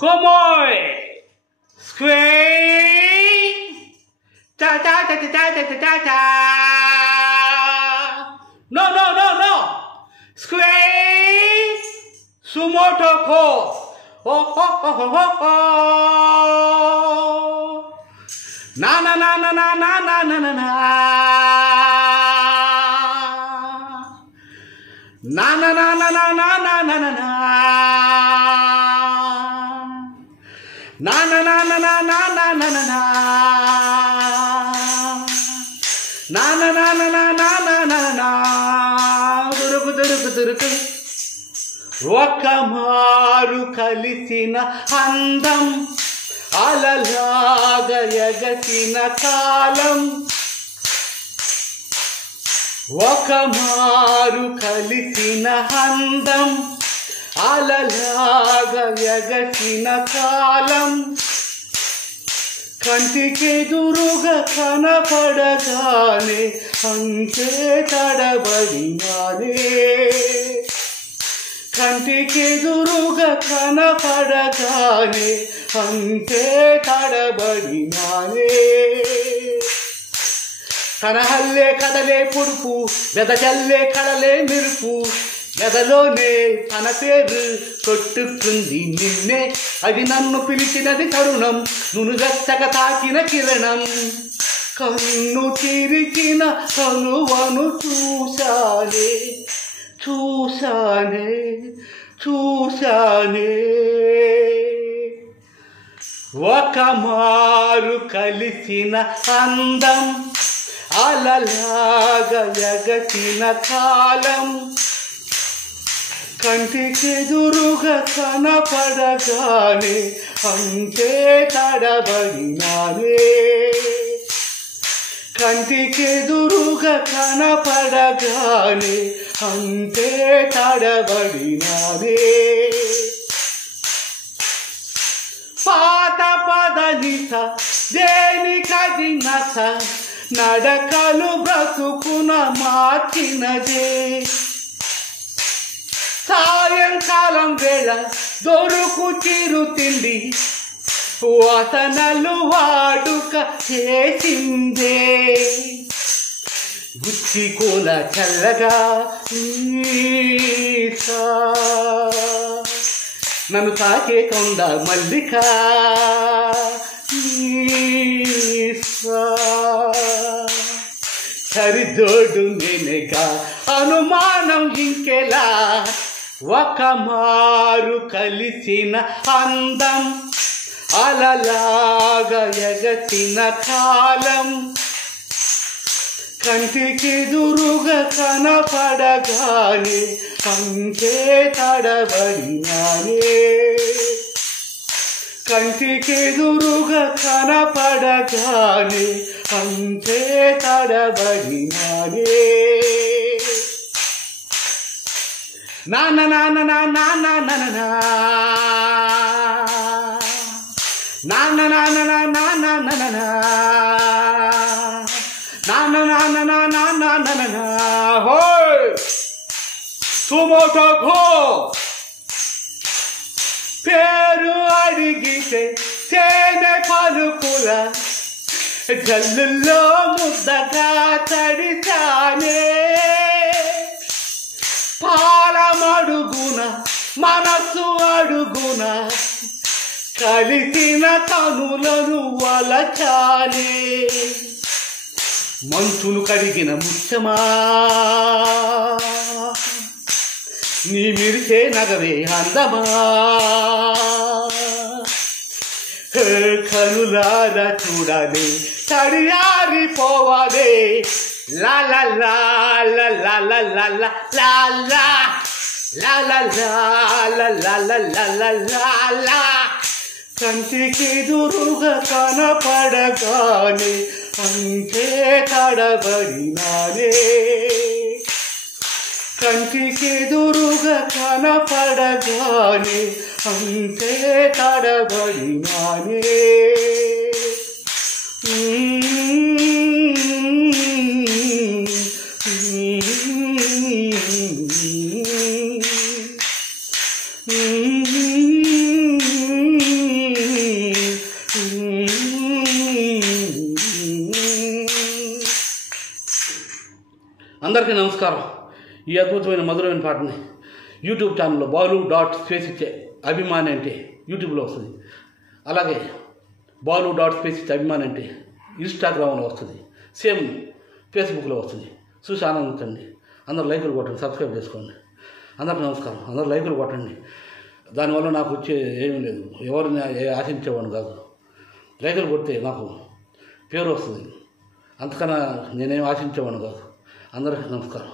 Como Square cha cha cha cha cha cha cha cha. No. Square Sumotoko. Oh. Na. దురుకు ఒకమారు కలిసిన అందం అలలాగా ఎగసిన కాలం ఒకమారు కలిసిన అందం అలలాగా ఎగసిన కాలం కంటికెదురుగా కనపడగానే అంతే తడబడినానే కంటికెదురుగా కనపడగానే అంతే తడబడినానే కనహల్లే కదలే పుడుపు వెదజల్లే కడలే మెరుపు ఎదలోనే తన పేరు కొట్టుకుంది నిన్నే అది నన్ను పిలిచినది తరుణం నునుగచ్చగా తాకిన కిరణం కన్ను తిరిగిన కనువను చూశానే ఒకమారు కలిసిన అందం అలలాగా ఎగసిన కాలం కంటికెదురుగా కనపడగానే అంతే తడబడినానే కంటికెదురుగా కనపడగానే అంతే తడబడినానే పాత పదనిత దేనికది నస నడకలు బ్రతుకున మార్చినదే సాయంకాలం వేళ దొరుకు చిరు తిండి వాసనలు వాడుక చేసిందే గుచ్చి కోల చల్లగా నన్ను తాకే కొండ మల్లిక సరిజోడు నేనేగా అనుమానం ఇంకెలా ఒకమారు కలిసిన అందం అలలాగా ఎగసిన కాలం కంటికెదురుగా కనపడగానే అంతే తడబడినానే కంటికెదురుగా కనపడగానే అంతే తడబడినానే నా హోయ్ సుమోటోకో పేరు అడిగితే తేనె పలుకుల జల్లుల్లో ముద్దగా తడిచానే పాలమడుగున మనసు అడుగున కలిసిన కనులను వలచానే మంచును కడిగిన ముత్యమా నీ మిరిసే నగవే అందమా కనులారా చూడాలి తడియారిపోవాలే లా లా లా లా లా లా లా లా లా లా లా లా లా లా లా లా లా కంటికెదురుగా కనపడగానే అంతే తడబడినానే కంటికెదురుగా కనపడగానే అంతే తడబడినానే అందరికీ నమస్కారం. ఈ అద్భుతమైన మధురమైన పాటని యూట్యూబ్ ఛానల్లో బాలు.స్పేస్ అభిమాని అంటే యూట్యూబ్లో వస్తుంది. అలాగే బాలు.స్పేస్ అభిమాని అంటే ఇన్స్టాగ్రామ్లో వస్తుంది. సేమ్ ఫేస్బుక్లో వస్తుంది. చూసి ఆనందించండి. అందరూ లైకులు కొట్టండి, సబ్స్క్రైబ్ చేసుకోండి. అందరికీ నమస్కారం. అందరూ లైకులు కొట్టండి. దానివల్ల నాకు వచ్చే ఏమీ లేదు, ఎవరిని ఆశించేవాడిని కాదు. లైకులు కొడితే నాకు పేరు వస్తుంది, అంతకన్నా నేనేం ఆశించేవాడిని కాదు. అందరికీ నమస్కారం.